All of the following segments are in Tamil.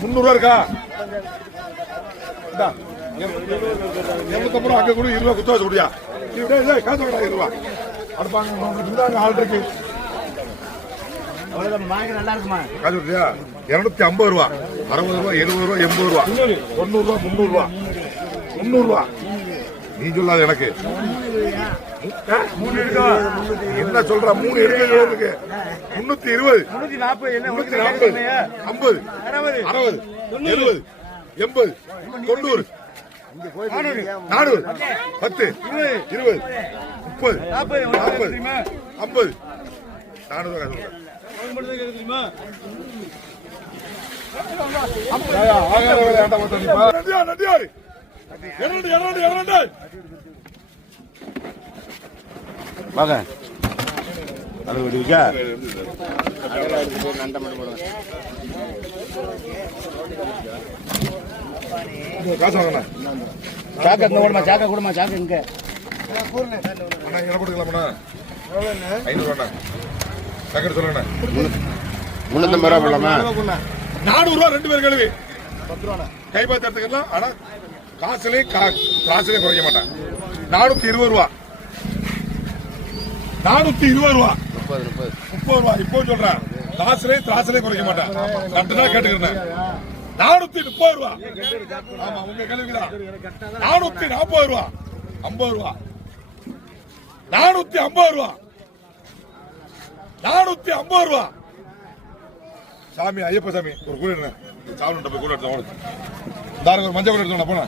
300 இருக்கா? 250 அங்க கூட 20 குத்து வச்சு குடியா? காசு 20 அடுப்பாங்க ஆள் இருக்கு. நல்லா இருக்குமா? காசு 250 ரூபா, 60 ரூபா, 70 ரூபா, 80 ரூபா, 90 ரூபா, 300 ரூபா, 300 ரூபா. நீ சொல்லாத எனக்கு என்ன சொல்ற? 3 எடுக்க 320, 340, 50, 60, 70, 80, 90, 400, 10, 20, 30, 40, 50, 400. வாங்க அது விடுவிக்கா காசு வாங்கண்ணா. சாக்கா கொடுமா, சாக்கா கொடுமா, சாக்கு இங்க என்ன போட்டுக்கலாம்ண்ணா? 500 ரூபா சக்கரை சொல்லுங்கண்ணா. 350 ரூபா போடலாமா? 400 ரூபா 2 பேர் கழுவி 10 ரூபா கை பார்த்து எடுத்துக்கலாம். ஆனா காசுலயே குறைக்க மாட்டான். 420 ரூபா, 420 ரூபா, 30 ரூபா. இப்போ சொல்றேன் காசுலயே குறைக்க மாட்டேன். கரெக்டா கேட்டுக்கிறேன். 430 ரூபா. ஆமா உங்க கேள்விக்குதான். 440 ரூபா, 50 ரூபா, 450 ரூபா, 450 ரூபா. சாமி ஐயப்ப சாமி ஒரு கூட என்ன சாப்பிட்டு போய் கூட எடுத்து ஒரு மஞ்சள் கூட எடுத்து போன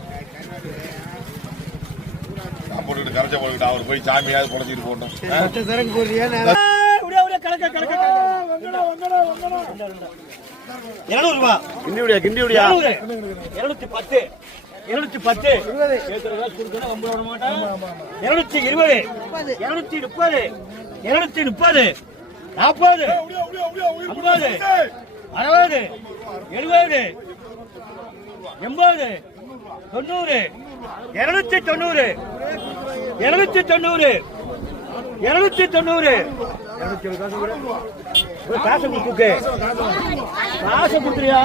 நான் போட்டுக்கிட்டு கரைச்ச போட்டுக்கிட்டு அவர் போய் சாமியாவது புடச்சிட்டு போட்டோம். 200 ரூபா கிண்டி விடியா 210, 210, 220, 230, 230, 40, 50, 60, 70, 80, 90, 290, 290, 290. காசை கொடுத்துருக்கு, காசை கொடுத்துறியா?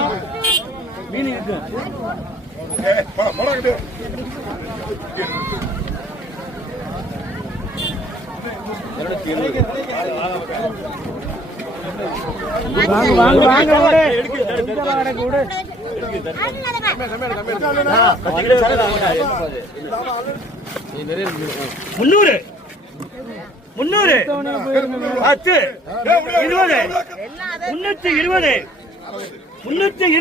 மீன் இருக்கு. முன்னூறு 10, 20, 320, 320.